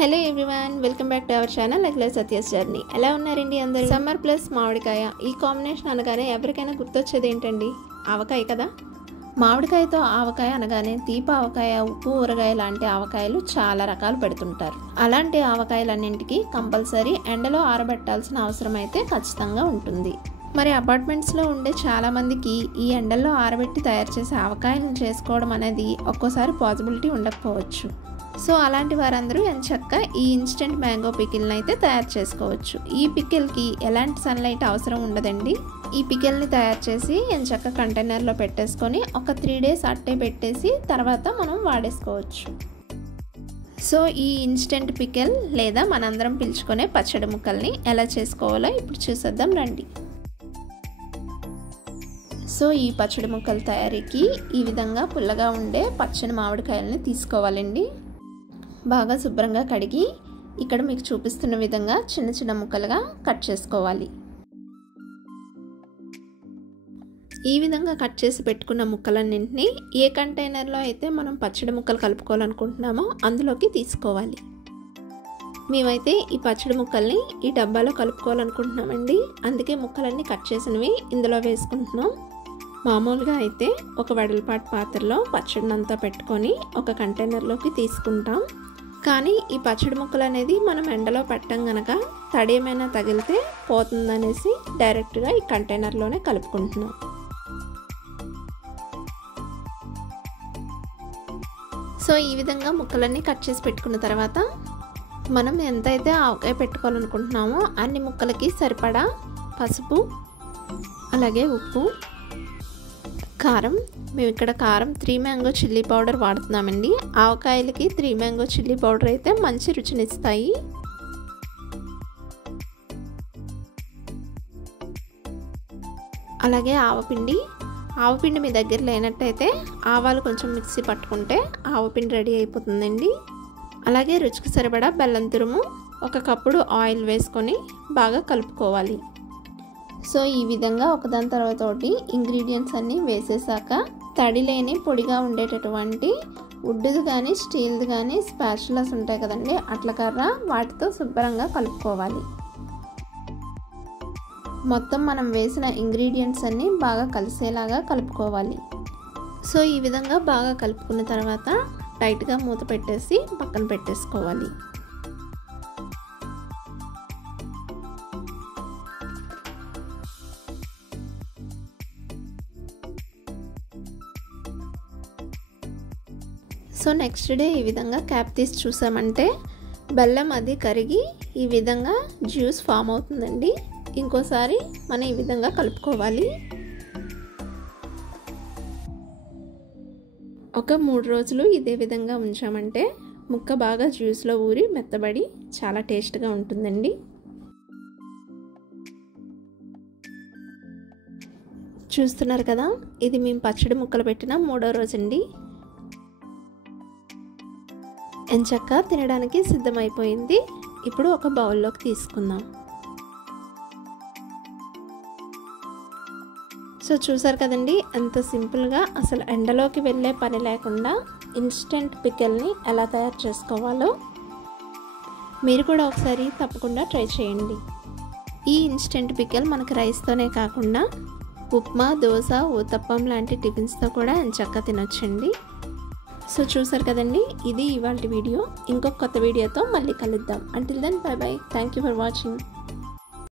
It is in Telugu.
Hello everyone, welcome back to our channel Akhilesh Satya's journey. ఎలా ఉన్నారండి అందరూ? సమ్మర్ ప్లస్ మామిడికాయ ఈ కాంబినేషన్ అనగానే ఎవరికైనా గుర్తొచ్చేది ఏంటండి? ఆవకాయ కదా. మామిడికాయతో ఆవకాయ అనగానే తీప ఆవకాయ, ఉప్పు ఊరగాయ లాంటి ఆవకాయలు చాలా రకాలు పెడుతుంటారు. అలాంటి ఆవకాయలన్నింటికి కంపల్సరీ ఎండలో ఆరబెట్టాల్సిన అవసరం అయితే ఖచ్చితంగా ఉంటుంది. మరి అపార్ట్మెంట్స్లో ఉండే చాలామందికి ఈ ఎండల్లో ఆరబెట్టి తయారు చేసే ఆవకాయలను చేసుకోవడం అనేది ఒక్కోసారి పాసిబిలిటీ ఉండకపోవచ్చు. సో అలాంటి వారందరూ ఎంచక్క ఈ ఇన్స్టెంట్ మ్యాంగో పికిల్ని అయితే తయారు చేసుకోవచ్చు. ఈ పికిల్కి ఎలాంటి సన్లైట్ అవసరం ఉండదండి. ఈ పికిల్ని తయారు చేసి ఎంచక్క కంటైనర్లో పెట్టేసుకొని ఒక 3 days అట్టే పెట్టేసి తర్వాత మనం వాడేసుకోవచ్చు. సో ఈ ఇన్స్టెంట్ పికిల్ లేదా మనందరం పిలుచుకునే పచ్చడి ముక్కల్ని ఎలా చేసుకోవాలో ఇప్పుడు చూసేద్దాం రండి. సో ఈ పచ్చడి ముక్కల తయారీకి ఈ విధంగా పుల్లగా ఉండే పచ్చని మామిడికాయలని తీసుకోవాలండి. బాగా శుభ్రంగా కడిగి ఇక్కడ మీకు చూపిస్తున్న విధంగా చిన్న చిన్న ముక్కలుగా కట్ చేసుకోవాలి. ఈ విధంగా కట్ చేసి పెట్టుకున్న ముక్కలన్నింటినీ ఏ కంటైనర్లో అయితే మనం పచ్చడి ముక్కలు కలుపుకోవాలనుకుంటున్నామో అందులోకి తీసుకోవాలి. మేమైతే ఈ పచ్చడి ముక్కల్ని ఈ డబ్బాలో కలుపుకోవాలనుకుంటున్నామండి. అందుకే ముక్కలన్నీ కట్ చేసినవి ఇందులో వేసుకుంటున్నాం. మామూలుగా అయితే ఒక వెడల్పాటి పాత్రలో పచ్చడినంతా పెట్టుకొని ఒక కంటైనర్లోకి తీసుకుంటాం. కానీ ఈ పచ్చడి ముక్కలు అనేది మనం ఎండలో పెట్టం గనక తడి ఏమైనా తగిలితే పోతుందనేసి డైరెక్ట్గా ఈ కంటైనర్లోనే కలుపుకుంటున్నాం. సో ఈ విధంగా ముక్కలన్నీ కట్ చేసి పెట్టుకున్న తర్వాత మనం ఎంతైతే ఆవకాయ పెట్టుకోవాలనుకుంటున్నామో అన్ని ముక్కలకి సరిపడా పసుపు, అలాగే ఉప్పు, కారం. మేము ఇక్కడ కారం 3 మ్యాంగో చిల్లీ పౌడర్ వాడుతున్నామండి. ఆవకాయలకి 3 మ్యాంగో చిల్లీ పౌడర్ అయితే మంచి రుచినిస్తాయి. అలాగే ఆవపిండి మీ దగ్గర లేనట్టయితే ఆవాలు కొంచెం మిక్సీ పట్టుకుంటే ఆవపిండి రెడీ అయిపోతుందండి. అలాగే రుచికి సరిపడా బెల్లం తురుము, 1 కప్పుడు ఆయిల్ వేసుకొని బాగా కలుపుకోవాలి. సో ఈ విధంగా ఒకదాని తర్వాత ఒకటి ఇంగ్రీడియంట్స్ అన్నీ వేసేసాక తడి లేని పొడిగా ఉండేటటువంటి వుడ్ది కానీ స్టీల్ది కానీ స్పాచులాస్ ఉంటాయి కదండి, అట్ల కర్ర, వాటితో శుభ్రంగా కలుపుకోవాలి. మొత్తం మనం వేసిన ఇంగ్రీడియంట్స్ అన్నీ బాగా కలిసేలాగా కలుపుకోవాలి. సో ఈ విధంగా బాగా కలుపుకున్న తర్వాత టైట్గా మూత పెట్టేసి పక్కన పెట్టేసుకోవాలి. సో నెక్స్ట్ డే ఈ విధంగా క్యాప్ తీసి చూసామంటే బెల్లం అది కరిగి ఈ విధంగా జ్యూస్ ఫామ్ అవుతుందండి. ఇంకోసారి మనం ఈ విధంగా కలుపుకోవాలి. ఒక 3 రోజులు ఇదే విధంగా ఉంచామంటే ముక్క బాగా జ్యూస్లో ఊరి మెత్తబడి చాలా టేస్ట్గా ఉంటుందండి. చూస్తున్నారు కదా, ఇది మేము పచ్చడి ముక్కలు పెట్టిన 3వ రోజండి. ఎంచక్క తినడానికి సిద్ధమైపోయింది. ఇప్పుడు ఒక బౌల్లోకి తీసుకుందాం. సో చూసారు కదండి, ఎంత సింపుల్గా అసలు ఎండలోకి వెళ్ళే పని లేకుండా ఇన్స్టెంట్ పికిల్ని ఎలా తయారు చేసుకోవాలో మీరు కూడా ఒకసారి తప్పకుండా ట్రై చేయండి. ఈ ఇన్స్టెంట్ పికిల్ మనకి రైస్తోనే కాకుండా ఉప్మా, దోశ, ఊతప్పం లాంటి టిఫిన్స్తో కూడా ఎంచక్క తినొచ్చండి. సో చూసారు కదండి, ఇది ఇవాల్టి వీడియో. ఇంకొక కొత్త వీడియోతో మళ్ళీ కలుద్దాం. Until then bye bye. Thank you for watching.